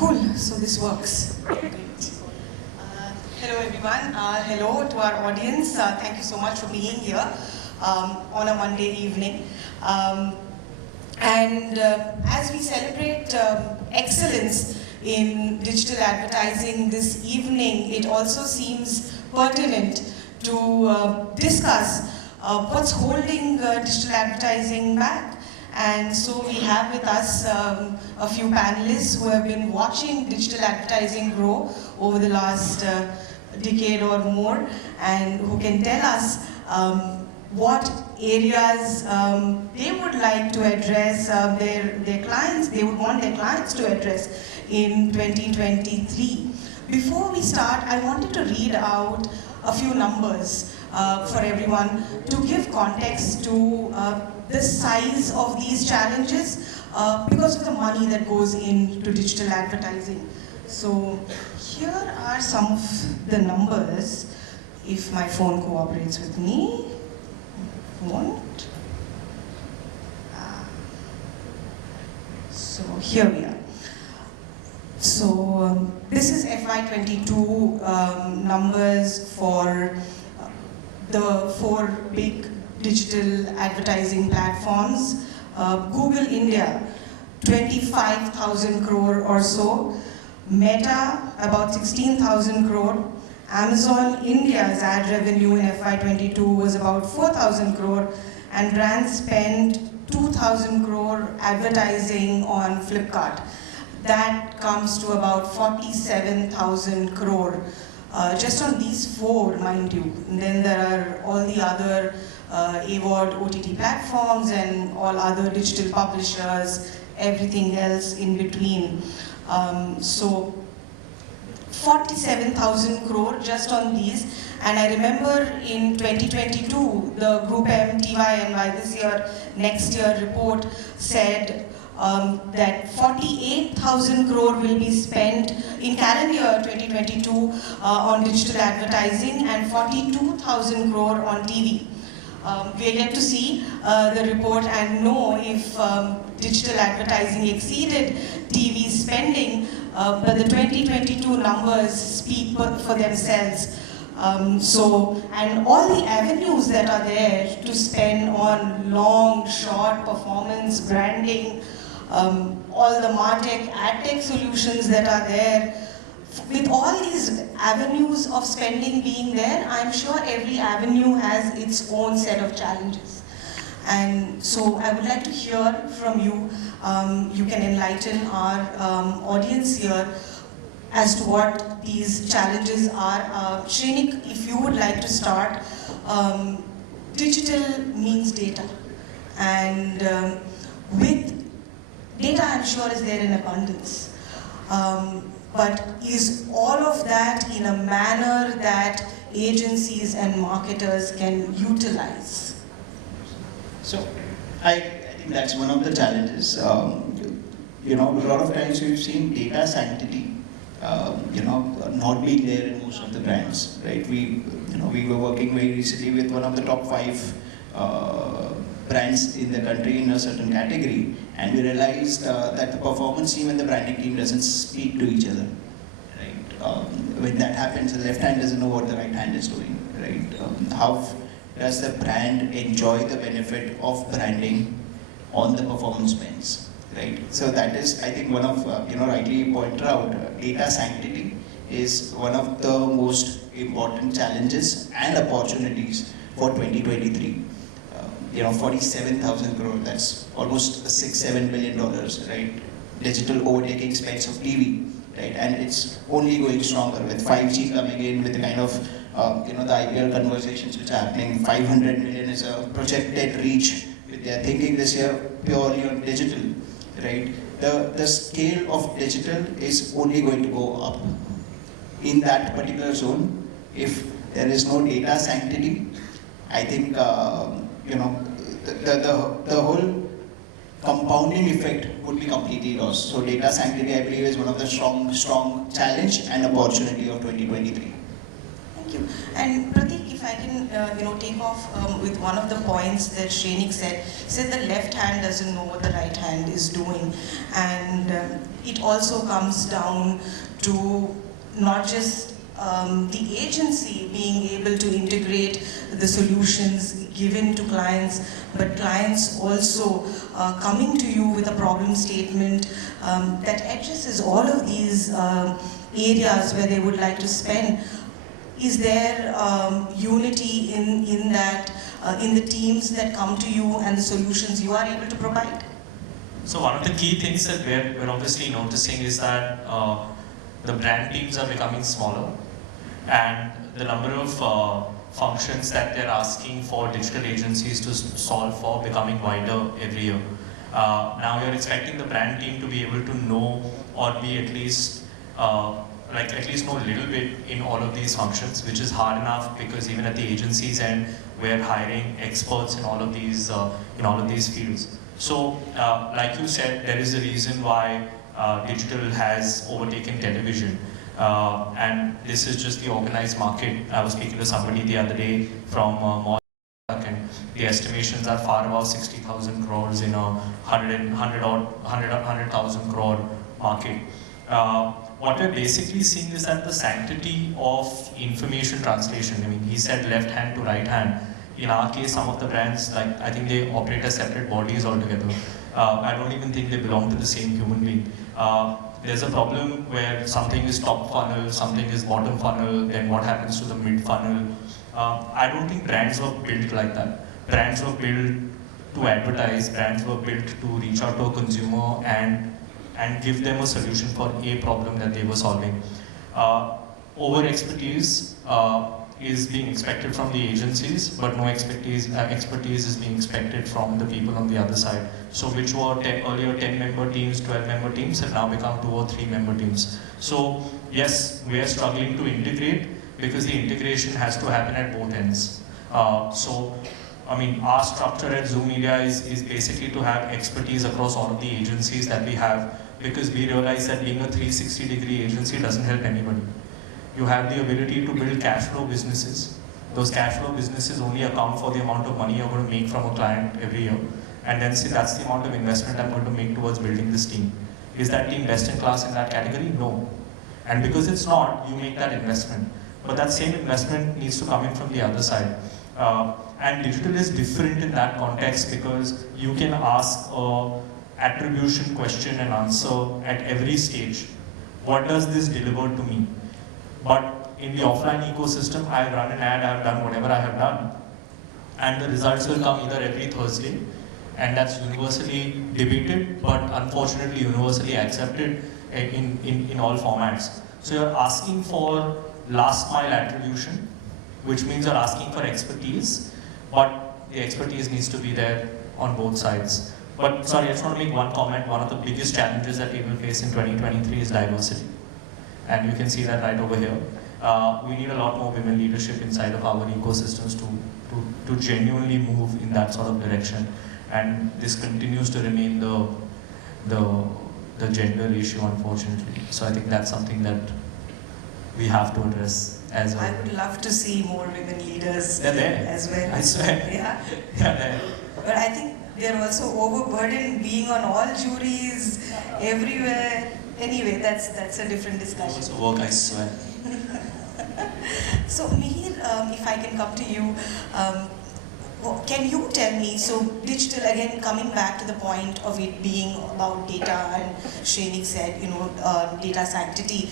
Cool, so this works. Great. Hello everyone, hello to our audience. Thank you so much for being here on a Monday evening. As we celebrate excellence in digital advertising this evening, it also seems pertinent to discuss what's holding digital advertising back. And so we have with us a few panelists who have been watching digital advertising grow over the last decade or more, and who can tell us what areas they would like to address their clients, they would want their clients to address in 2023. Before we start, I wanted to read out a few numbers for everyone to give context to the size of these challenges because of the money that goes into digital advertising. So here are some of the numbers, if my phone cooperates with me. Won't. So here we are. So this is FY22 numbers for the 4 big digital advertising platforms. Google India, 25,000 crore or so. Meta, about 16,000 crore. Amazon India's ad revenue in FY22 was about 4,000 crore, and brands spent 2,000 crore advertising on Flipkart. That comes to about 47,000 crore. Just on these 4, mind you. And then there are all the other AVOD OTT platforms and all other digital publishers, everything else in between. So 47,000 crore just on these. And I remember in 2022, the GroupM TYNY this year, next year report said that 48,000 crore will be spent in calendar year 2022 on digital advertising and 42,000 crore on TV. We are yet to see the report and know if digital advertising exceeded TV spending, but the 2022 numbers speak for themselves. And all the avenues that are there to spend on long, short performance, branding, all the MarTech, AdTech solutions that are there, with all these avenues of spending being there, I'm sure every avenue has its own set of challenges. And so I would like to hear from you. You can enlighten our audience here as to what these challenges are. Shrenik, if you would like to start, digital means data. And with data, I'm sure, is there in abundance. But is all of that in a manner that agencies and marketers can utilize? So, I think that's one of the challenges. A lot of times we've seen data sanctity, not being there in most of the brands, right? We were working very recently with one of the top 5 brands in the country in a certain category, and we realized that the performance team and the branding team doesn't speak to each other, right? When that happens, the left hand doesn't know what the right hand is doing, right? How does the brand enjoy the benefit of branding on the performance spends, right? So that is, I think, one of, rightly pointed out, data sanctity is one of the most important challenges and opportunities for 2023. 47,000 crore, that's almost $6-7 billion, right? Digital overtaking spends of TV, right? And it's only going stronger with 5G coming in, with the kind of, the IPL conversations which are happening. 500 million is a projected reach. They're thinking this year purely on digital, right? The scale of digital is only going to go up in that particular zone. If there is no data sanctity, I think, the whole compounding effect would be completely lost. So data sanctity, I believe, is one of the strong challenge and opportunity of 2023. Thank Thank you. And Pratik, if I can, take off with one of the points that Shrenik said. He said the left hand doesn't know what the right hand is doing, and it also comes down to not just the agency being able to integrate the solutions given to clients, but clients also coming to you with a problem statement that addresses all of these areas where they would like to spend. Is there unity in that, in the teams that come to you and the solutions you are able to provide? So one of the key things that we're obviously noticing is that the brand teams are becoming smaller, and the number of functions that they're asking for digital agencies to solve for becoming wider every year. Now you're expecting the brand team to be able to know, or be at least at least know a little bit in all of these functions, which is hard enough because even at the agencies end, we're hiring experts in all of these fields. So, like you said, there is a reason why digital has overtaken television. And this is just the organized market. I was speaking to somebody the other day from Moderator, and the estimations are far above 60,000 crores in a 100,000 crore market. What we're basically seeing is that the sanctity of information translation, I mean, he said left hand to right hand. In our case, some of the brands, like, I think they operate as separate bodies altogether. I don't even think they belong to the same human being. There's a problem where something is top funnel, something is bottom funnel, then what happens to the mid funnel? I don't think brands were built like that. Brands were built to advertise, brands were built to reach out to a consumer and give them a solution for a problem that they were solving. Over expertise is being expected from the agencies, but no expertise is being expected from the people on the other side. So which were earlier 10-member teams, 12-member teams have now become 2 or 3-member teams. So yes, we are struggling to integrate because the integration has to happen at both ends. So I mean, our structure at Zoom Media is basically to have expertise across all of the agencies that we have, because we realize that being a 360-degree agency doesn't help anybody. You have the ability to build cash flow businesses. Those cash flow businesses only account for the amount of money you're going to make from a client every year, and then say that's the amount of investment I'm going to make towards building this team. Is that team best in class in that category? No. And because it's not, you make that investment. But that same investment needs to come in from the other side. And digital is different in that context because you can ask a attribution question and answer at every stage. What does this deliver to me? But in the offline ecosystem, I've run an ad, I've done whatever I have done, and the results will come either every Thursday, and that's universally debated, but unfortunately universally accepted in all formats. So you're asking for last mile attribution, which means you're asking for expertise, but the expertise needs to be there on both sides. But sorry, I just want to make one comment. One of the biggest challenges that we will face in 2023 is diversity. And you can see that right over here. We need a lot more women leadership inside of our ecosystems to genuinely move in that sort of direction. And this continues to remain the gender issue, unfortunately. So I think that's something that we have to address as well. I would love to see more women leaders They're there. as well. I swear. Yeah. Yeah, there. But I think they're also overburdened being on all juries everywhere. Anyway, that's a different discussion. Also work, I swear. So Mihir, if I can come to you, can you tell me, so digital, again coming back to the point of it being about data, and Shrenik said, data sanctity.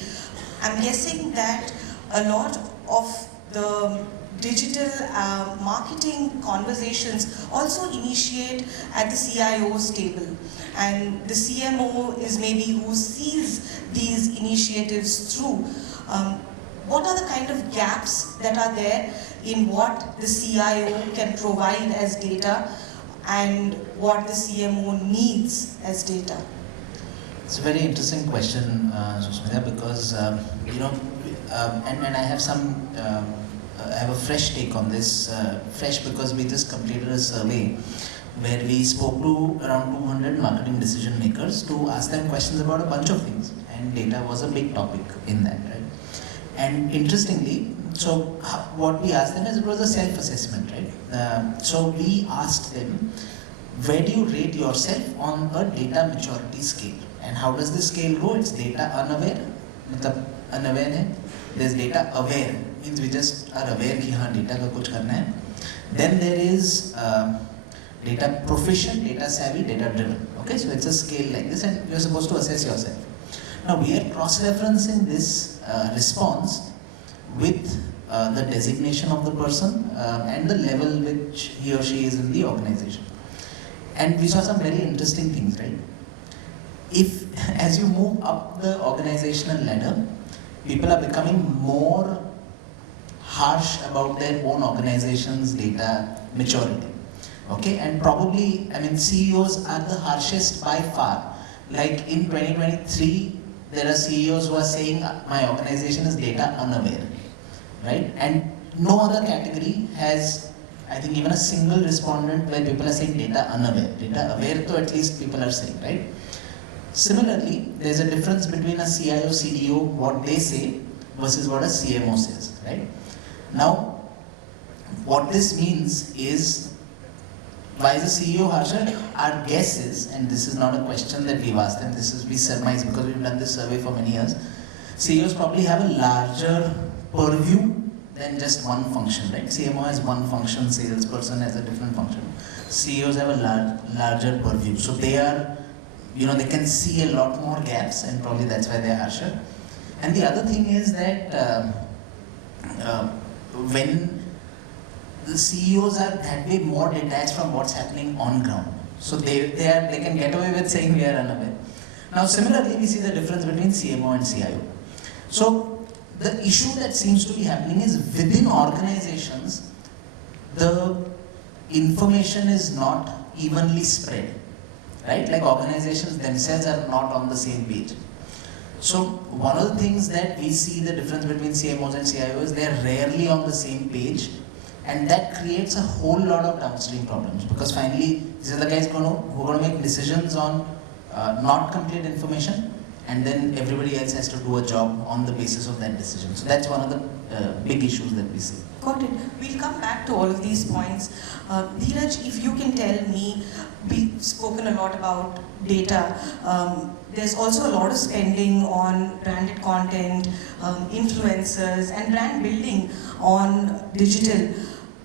I'm guessing that a lot of the digital marketing conversations also initiate at the CIO's table. And the CMO is maybe who sees these initiatives through. What are the kind of gaps that are there in what the CIO can provide as data and what the CMO needs as data? It's a very interesting question, Susmita, because and I have I have a fresh take on this. Fresh because we just completed a survey where we spoke to around 200 marketing decision makers to ask them questions about a bunch of things, and data was a big topic in that, right? And interestingly, what we asked them is, it was a self-assessment, right? So we asked them, where do you rate yourself on a data maturity scale? And how does this scale go? It's data unaware, matlab unaware hai. There's data aware, means we just are aware कि हाँ data का कुछ करना है. Then there is data proficient, data savvy, data driven. Okay, so it's a scale like this, and you're supposed to assess yourself. Now we are cross-referencing this response with the designation of the person and the level which he or she is in the organization. And we saw some very interesting things, right? If, as you move up the organizational ladder, people are becoming more harsh about their own organization's data maturity. Okay, and probably, I mean, CEOs are the harshest by far. Like in 2023, there are CEOs who are saying, my organization is data unaware, right? And no other category has, I think, even a single respondent where people are saying data unaware. Data aware, to at least people are saying, right? Similarly, there's a difference between a CIO, CDO, what they say versus what a CMO says, right? Now, what this means is, why is the CEO harsher? Our guess is, and this is not a question that we've asked them, this is we surmise because we've done this survey for many years, CEOs probably have a larger purview than just one function, right? CMO has one function, salesperson has a different function. CEOs have a larger purview. So they are, they can see a lot more gaps, and probably that's why they're harsher. And the other thing is that when the CEOs are that way more detached from what's happening on ground. So they can get away with saying we are unaware. Now similarly, we see the difference between CMO and CIO. So the issue that seems to be happening is within organizations, the information is not evenly spread, right? Like organizations themselves are not on the same page. So one of the things that we see the difference between CMOs and CIOs, they are rarely on the same page. And that creates a whole lot of downstream problems, because finally, these are the guys who are going to make decisions on not complete information, and then everybody else has to do a job on the basis of that decision. So that's one of the big issues that we see. Got it. We'll come back to all of these points. Dheeraj, if you can tell me, we've spoken a lot about data. There's also a lot of spending on branded content, influencers, and brand building on digital.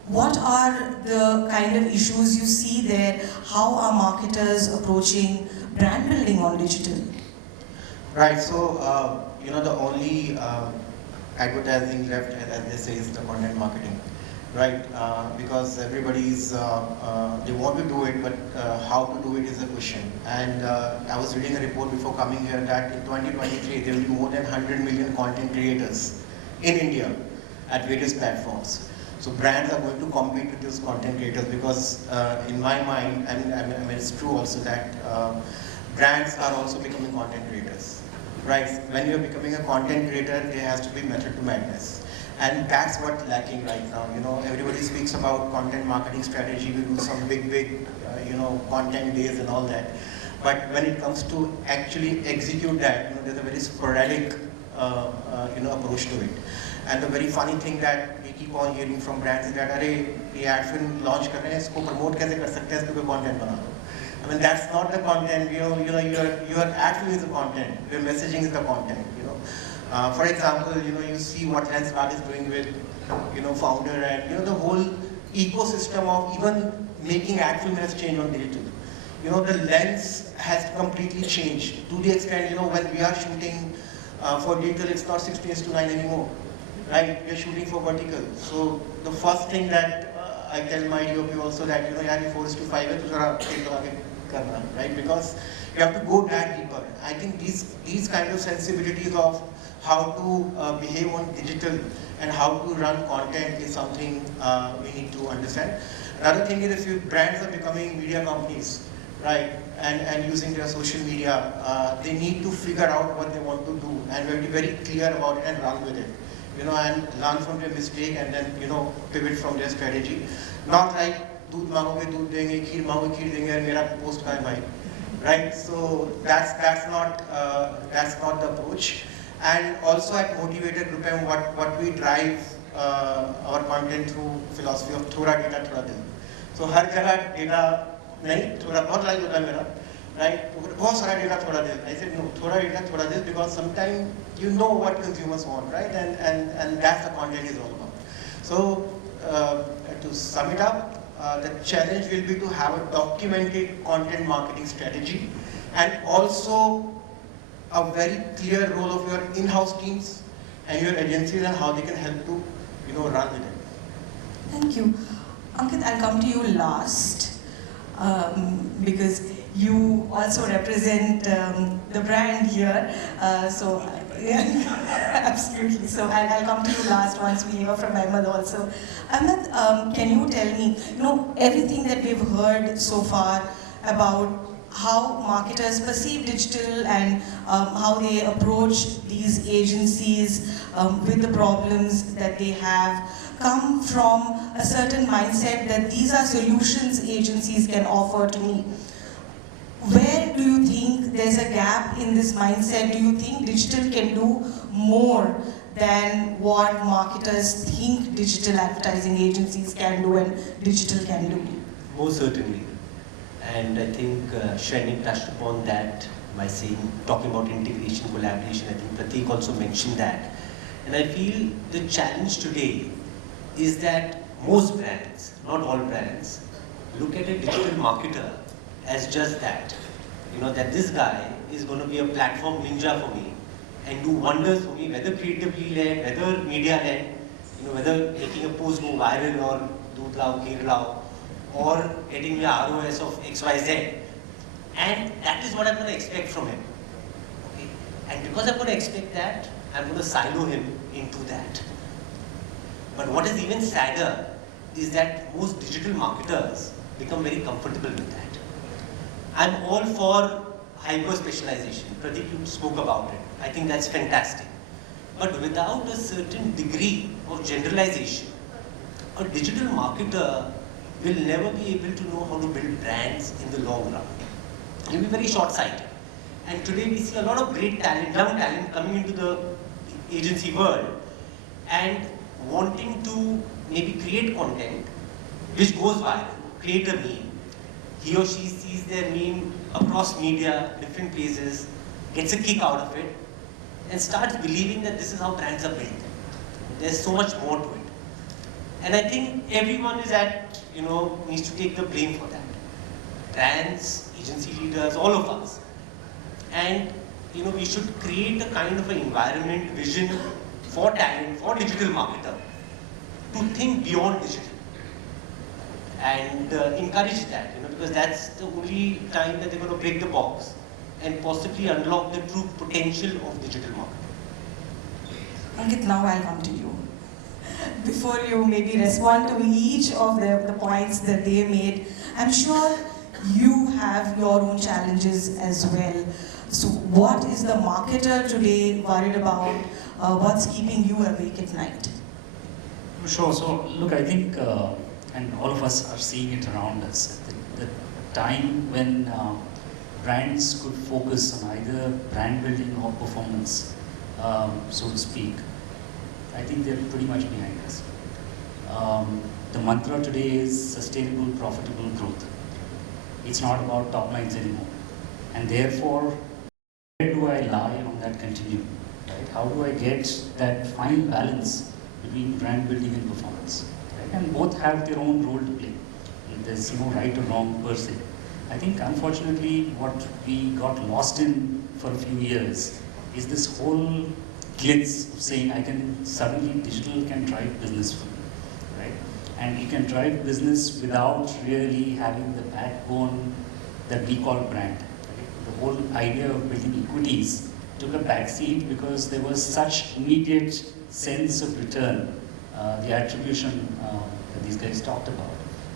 What are the kind of issues you see there? How are marketers approaching brand building on digital? Right, so the only advertising left, as they say, is the content marketing, right? Because everybody's, they want to do it, but how to do it is a question. And I was reading a report before coming here that in 2023, there will be more than 100 million content creators in India at various platforms. So brands are going to compete with those content creators, because in my mind, I mean it's true also that brands are also becoming content creators, right? When you're becoming a content creator, there has to be method to madness. And that's what's lacking right now. Everybody speaks about content marketing strategy. We do some big, content days and all that. But when it comes to actually execute that, there's a very sporadic, approach to it. And the very funny thing that we keep on hearing from brands is that, "Arey, ये ad film launch कर रहे हैं, इसको promote कैसे कर सकते हैं, इसके ऊपर content बना दो." I mean, that's not the content. Your ad film is the content. Your messaging is the content. For example, you see what Lensbad is doing with, founder, and the whole ecosystem of even making ad film has changed on digital. The lens has completely changed to the extent, when we are shooting for digital, it's not 16:9 anymore. Right, we're shooting for vertical. So the first thing that I tell my DOP also that, 4:5 है, तो जरा तेल लगा के करना, right? Because you have to go that deeper. I think these kind of sensibilities of how to behave on digital and how to run content is something we need to understand. Another thing is, if brands are becoming media companies, right, and using their social media, they need to figure out what they want to do and be very clear about it and run with it. And learn from their mistake and then, pivot from their strategy. Not like, दूध मांगोगे दूध देंगे, खीर मांगोगे खीर देंगे, and मेरा post का है भाई, right? So that's not the approach. And also at Motivator GroupM, what we drive our content through philosophy of thoda data, thoda dil. So हर जगह data नहीं, थोड़ा बहुत like होता है मेरा, right? बहुत सारा data thoda dil. I said no, thoda data, thoda dil, because sometimes you know what consumers want, right? And that's the content is all about. So to sum it up, the challenge will be to have a documented content marketing strategy, and also a very clear role of your in-house teams and your agencies and how they can help to, run with it. Thank you. Ankit, I'll come to you last because you also represent the brand here. Absolutely. So I'll come to you last once we hear from Ahmed also. Ahmed, can you tell me, everything that we've heard so far about how marketers perceive digital and how they approach these agencies with the problems that they have come from a certain mindset that these are solutions agencies can offer to me. Where do you think there's a gap in this mindset? Do you think digital can do more than what marketers think digital advertising agencies can do and digital can do? Most certainly. And I think Shrenik touched upon that by talking about integration, collaboration. I think Pratik also mentioned that. And I feel the challenge today is that most brands, not all brands, look at a digital marketer as just that. That this guy is going to be a platform ninja for me and do wonders for me, whether creatively led, whether media led, whether making a post go viral or doodh lao, kheer lao, or getting the ROS of XYZ. And that is what I'm going to expect from him. Okay? And because I'm going to expect that, I'm going to silo him into that. But what is even sadder is that most digital marketers become very comfortable with that. I'm all for hyper-specialization. Pratik, you spoke about it. I think that's fantastic. But without a certain degree of generalization, a digital marketer will never be able to know how to build brands in the long run. He'll be very short-sighted. And today we see a lot of great talent, young talent coming into the agency world and wanting to maybe create content which goes viral, create a meme. He or she sees their meme across media, different places, gets a kick out of it, and starts believing that this is how brands are built. There's so much more to it. And I think everyone is needs to take the blame for that. Brands, agency leaders, all of us. And we should create a kind of an environment, vision for talent, for digital marketer, to think beyond digital. And encourage that, because that's the only time that they're going to break the box and possibly unlock the true potential of digital marketing. Ankit, now I'll come to you. Before you maybe respond to each of the points that they made, I'm sure you have your own challenges as well. So what is the marketer today worried about? What's keeping you awake at night? Sure. So look, I think, and all of us are seeing it around us, the time when brands could focus on either brand building or performance, so to speak, I think they're pretty much behind us. The mantra today is sustainable, profitable growth. It's not about top lines anymore. And therefore, where do I lie on that continuum? Right? How do I get that fine balance between brand building and performance? Right? And both have their own role to play. There's no right or wrong per se. I think unfortunately what we got lost in for a few years is this whole glitz of saying digital can drive business for me, right? And you can drive business without really having the backbone that we call brand. Right? The whole idea of building equities took a backseat because there was such immediate sense of return, the attribution that these guys talked about.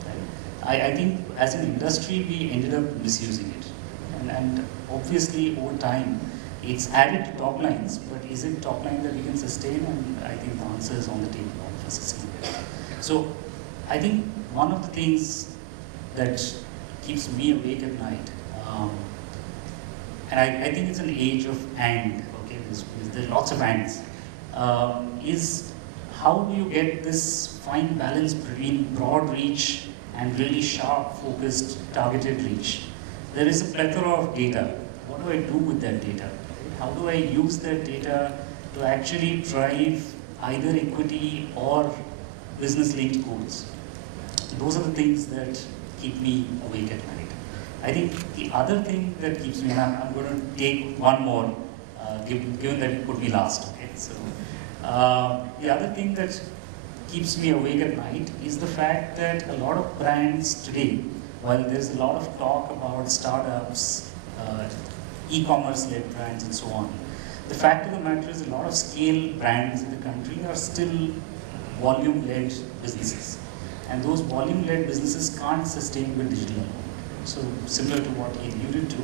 Right? I think as an industry we ended up misusing it, and obviously over time it's added to top lines, but is it top line that we can sustain? And I think the answer is on the table. All of us are seeing it. So I think one of the things that keeps me awake at night, and I think it's an age of and, okay, there's lots of ands, is how do you get this fine balance between broad reach and really sharp, focused, targeted reach? There is a plethora of data. What do I do with that data? How do I use that data to actually drive either equity or business-linked goals? Those are the things that keep me awake at night. I think the other thing that keeps me, and I'm going to take one more, given that you put me last, okay? So, the other thing that keeps me awake at night is the fact that a lot of brands today, while there's a lot of talk about startups, e-commerce-led brands and so on, the fact of the matter is a lot of scale brands in the country are still volume-led businesses. And those volume-led businesses can't sustain with digital alone. So similar to what he alluded to,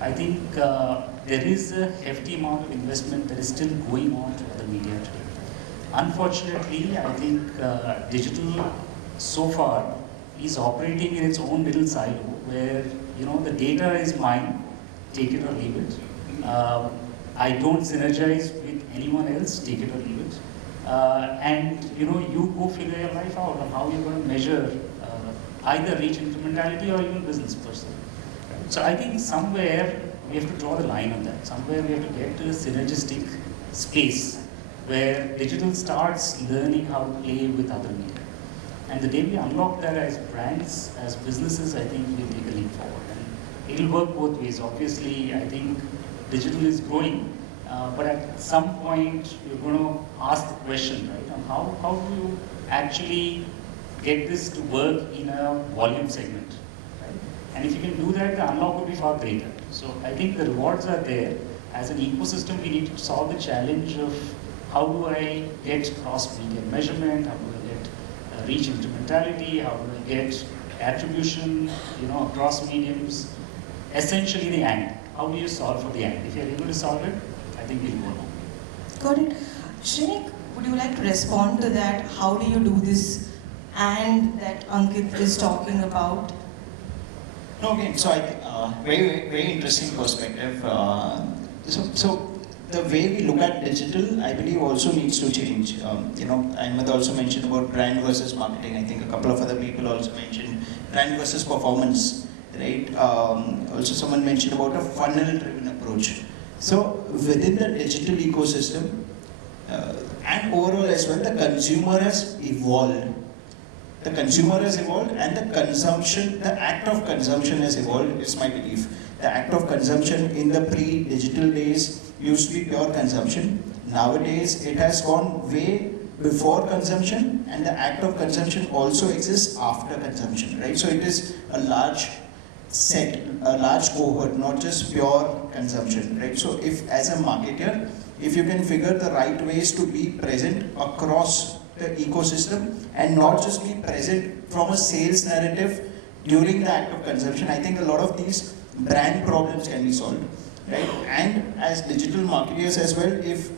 I think there is a hefty amount of investment that is still going on to other media today. Unfortunately, I think digital so far is operating in its own little silo where, you know, the data is mine, take it or leave it. I don't synergize with anyone else, take it or leave it. And, you know, you go figure your life out on how you're going to measure either reach incrementality or even business person. So I think somewhere we have to draw the line on that. Somewhere we have to get to a synergistic space where digital starts learning how to play with other media. And the day we unlock that as brands, as businesses, I think we'll take a leap forward. And it'll work both ways. Obviously, I think digital is growing, but at some point you're going to ask the question, right, on how do you actually get this to work in a volume segment, right? And if you can do that, the unlock will be far greater. So I think the rewards are there. As an ecosystem, we need to solve the challenge of how do I get cross-media measurement, how do I get reach incrementality, how do I get attribution, you know, across mediums. Essentially the and. How do you solve for the and? If you're able to solve it, I think we'll go on. Got it. Shrenik, would you like to respond to that? How do you do this and that Ankit is talking about? No, okay, so I think very interesting perspective. So the way we look at digital, I believe, also needs to change. You know, Ahmed also mentioned about brand versus marketing. I think a couple of other people also mentioned brand versus performance, right? Also, someone mentioned about a funnel-driven approach. So within the digital ecosystem, and overall as well, the consumer has evolved. The consumer has evolved and the consumption, the act of consumption has evolved, is my belief. The act of consumption in the pre-digital days used to be pure consumption. Nowadays, it has gone way before consumption, and the act of consumption also exists after consumption, right? So it is a large set, a large cohort, not just pure consumption, right? So if, as a marketer, if you can figure the right ways to be present across the ecosystem and not just be present from a sales narrative during the act of consumption, I think a lot of these brand problems can be solved, right? And as digital marketers as well, if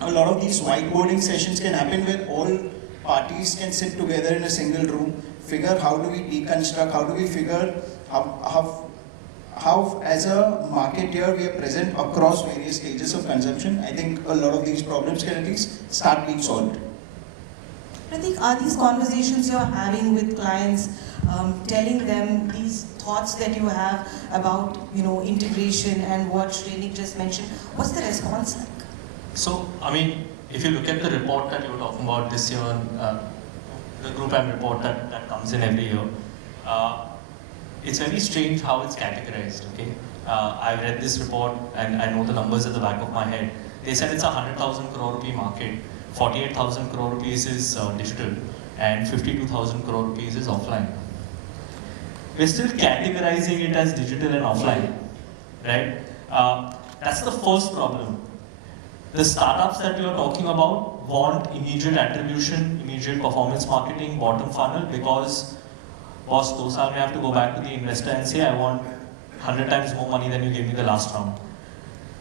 a lot of these whiteboarding sessions can happen where all parties can sit together in a single room, figure how do we deconstruct, how do we figure how as a marketer we are present across various stages of consumption, I think a lot of these problems can at least start being solved. Pratik, are these conversations you're having with clients, telling them these thoughts that you have about, you know, integration and what Shrenik just mentioned? What's the response like? So, I mean, if you look at the report that you were talking about this year, the GroupM report that comes in every year, it's very strange how it's categorized, okay? I've read this report and I know the numbers at the back of my head. They said it's a 100,000 crore rupee market, 48,000 crore rupees is digital, and 52,000 crore rupees is offline. We're still categorizing it as digital and offline, right? That's the first problem. The startups that you're talking about want immediate attribution, immediate performance marketing, bottom funnel, because boss, 2 saal mein I have to go back to the investor and say, I want 100 times more money than you gave me the last round.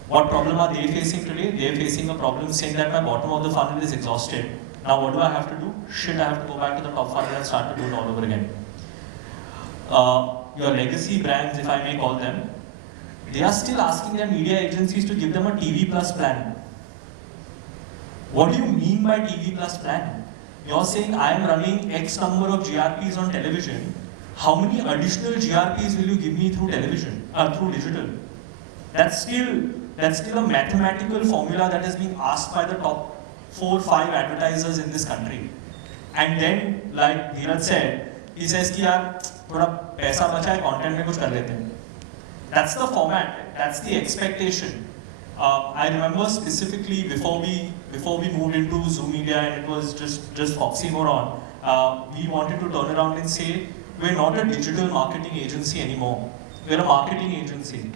What problem are they facing today? They're facing a problem saying that my bottom of the funnel is exhausted. Now what do I have to do? Shit, I have to go back to the top funnel and start to do it all over again. Your legacy brands, if I may call them, they are still asking their media agencies to give them a TV plus plan. What do you mean by TV plus plan? You're saying I am running X number of GRPs on television. How many additional GRPs will you give me through television, through digital? That's still a mathematical formula that is being asked by the top 4 or 5 advertisers in this country. And then, like Dheeraj said, he says कि यार थोड़ा पैसा बचा है, content में कुछ कर लेते हैं. That's the format. That's the expectation. I remember specifically before we moved into Zoom Media and it was just oxymoron. We wanted to turn around and say we're not a digital marketing agency anymore. We're a marketing agency.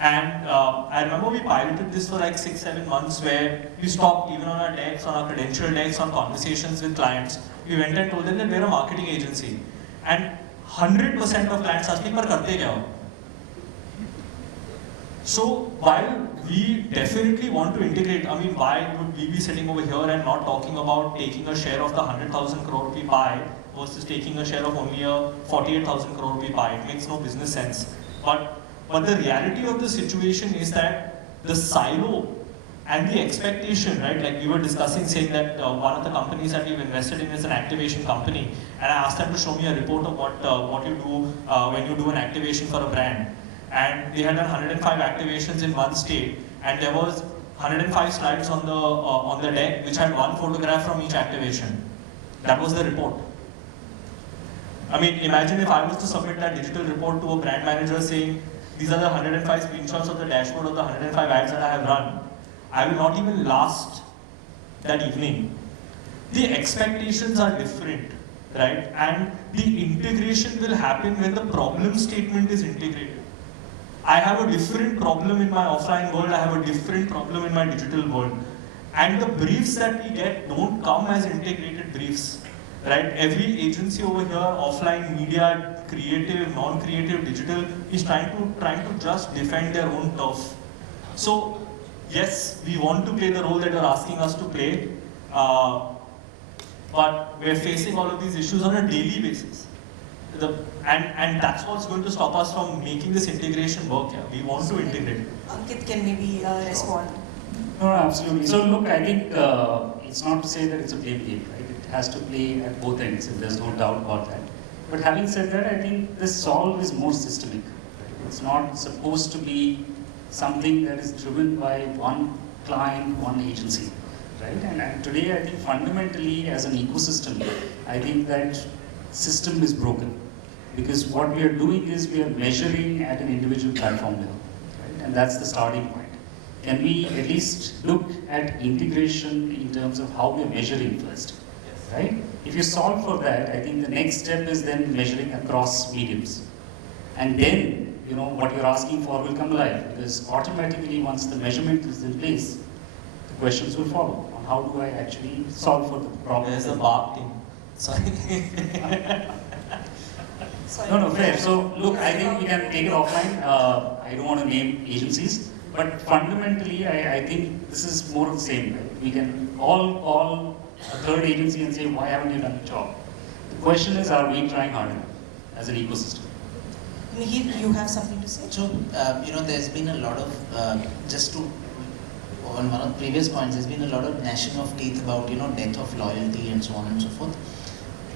And I remember we piloted this for like 6-7 months where we stopped even on our decks, on our credential decks, on conversations with clients. We went and told them that we're a marketing agency. And 100% of clients asked me, "पर करते क्या हो?" So while we definitely want to integrate, I mean, why would we be sitting over here and not talking about taking a share of the 100,000 crore rupee pie versus taking a share of only a 48,000 crore rupee pie? It makes no business sense. But the reality of the situation is that the silo and the expectation, right? Like we were discussing, saying that one of the companies that we've invested in is an activation company, and I asked them to show me a report of what you do when you do an activation for a brand. And they had done 105 activations in one state, and there was 105 slides on the deck which had one photograph from each activation. That was the report. I mean, imagine if I was to submit that digital report to a brand manager saying, these are the 105 screenshots of the dashboard of the 105 ads that I have run. I will not even last that evening. The expectations are different, right? And the integration will happen when the problem statement is integrated. I have a different problem in my offline world, I have a different problem in my digital world. And the briefs that we get don't come as integrated briefs, right? Every agency over here, offline, media, creative, non-creative, digital, is trying to just defend their own turf. So, yes, we want to play the role that you're asking us to play, but we're facing all of these issues on a daily basis. And that's what's going to stop us from making this integration work. Yeah. We want to integrate. Ankit can maybe respond. No, absolutely. So look, I think it's not to say that it's a blame game, right? It has to play at both ends, and there's no doubt about that. But having said that, I think this solve is more systemic. Right? It's not supposed to be something that is driven by one client, one agency, right? And today, I think fundamentally, as an ecosystem, I think that system is broken. Because what we are doing is we are measuring at an individual platform level, right? And that's the starting point. Can we at least look at integration in terms of how we are measuring first, right? If you solve for that, I think the next step is then measuring across mediums. And then, you know, what you're asking for will come alive, because automatically once the measurement is in place, the questions will follow on how do I actually solve for the problem. There's the bark team. Sorry. No, fair. So, look, I think we can take it offline. I don't want to name agencies, but fundamentally, I think this is more of the same. Right? We can all call a third agency and say, why haven't you done the job? The question is, are we trying hard enough as an ecosystem? Mihir, you have something to say? So, you know, there's been a lot of, on one of the previous points, there's been a lot of gnashing of teeth about, you know, death of loyalty and so on and so forth.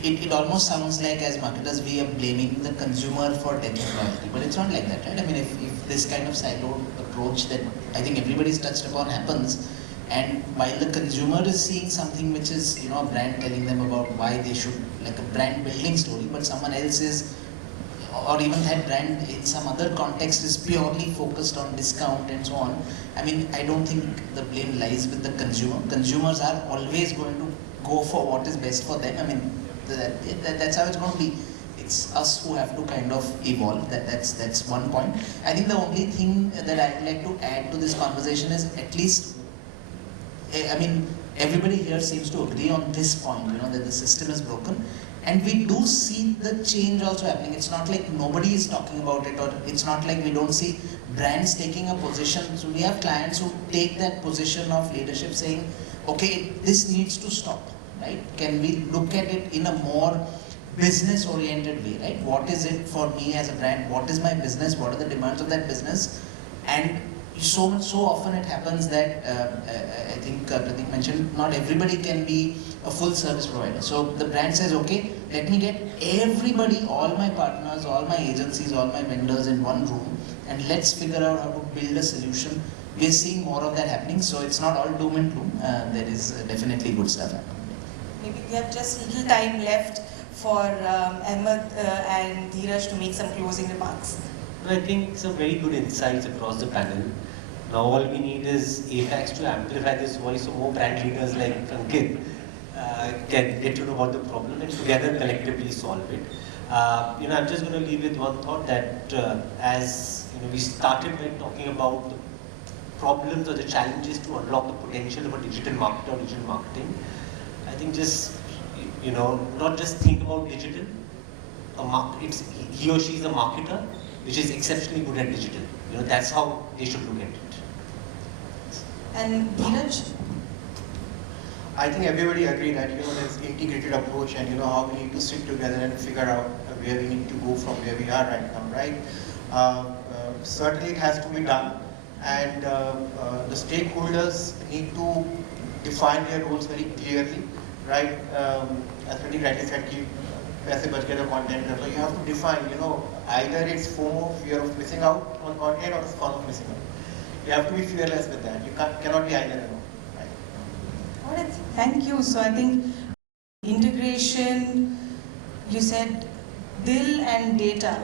It almost sounds like, as marketers, we are blaming the consumer for death of loyalty, but it's not like that, right? I mean, if this kind of siloed approach that I think everybody's touched upon happens, and while the consumer is seeing something which is, you know, a brand telling them about why they should, like a brand building story, but someone else is, or even that brand in some other context is purely focused on discount and so on. I mean, I don't think the blame lies with the consumer. Consumers are always going to go for what is best for them. I mean, that's how it's going to be. It's us who have to kind of evolve. That's one point. I think the only thing that I'd like to add to this conversation is, at least, I mean, everybody here seems to agree on this point, you know, that the system is broken. And we do see the change also happening. It's not like nobody is talking about it, or it's not like we don't see brands taking a position. So we have clients who take that position of leadership saying, okay, this needs to stop. Right? Can we look at it in a more business-oriented way, right? What is it for me as a brand? What is my business? What are the demands of that business? And, so often it happens that I think Pratik mentioned, not everybody can be a full service provider. So the brand says, okay, let me get everybody, all my partners, all my agencies, all my vendors in one room, and let's figure out how to build a solution. We're seeing more of that happening, so it's not all doom and gloom. There is definitely good stuff happening. Maybe we have just little time left for Ahmed and Dheeraj to make some closing remarks. I think some very good insights across the panel. Now all we need is afaqs to amplify this voice so more brand leaders like Ankit can get to know about the problem and together collectively solve it. I'm just going to leave with one thought that as we started by talking about the problems or the challenges to unlock the potential of a digital marketer or digital marketing. I think just not just think about digital. He or she is a marketer which is exceptionally good at digital. That's how they should look at it. And Dheeraj? I think everybody agreed that there's integrated approach and how we need to sit together and figure out where we need to go from where we are right now, right? Certainly it has to be done, and the stakeholders need to define their roles very clearly, right? As Pratik rightly said, paise bach the content. So you have to define, either it's FOMO, fear of missing out on content, or fun of missing out. You have to be fearless with that. You cannot be either alone. All right, thank you. So I think integration, you said dil and data.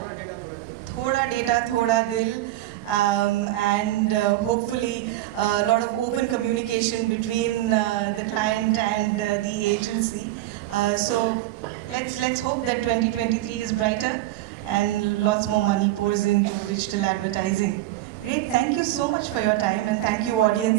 Thoda data, thoda dil. And hopefully a lot of open communication between the client and the agency. So let's hope that 2023 is brighter and lots more money pours into digital advertising. Great, thank you so much for your time, and thank you audience.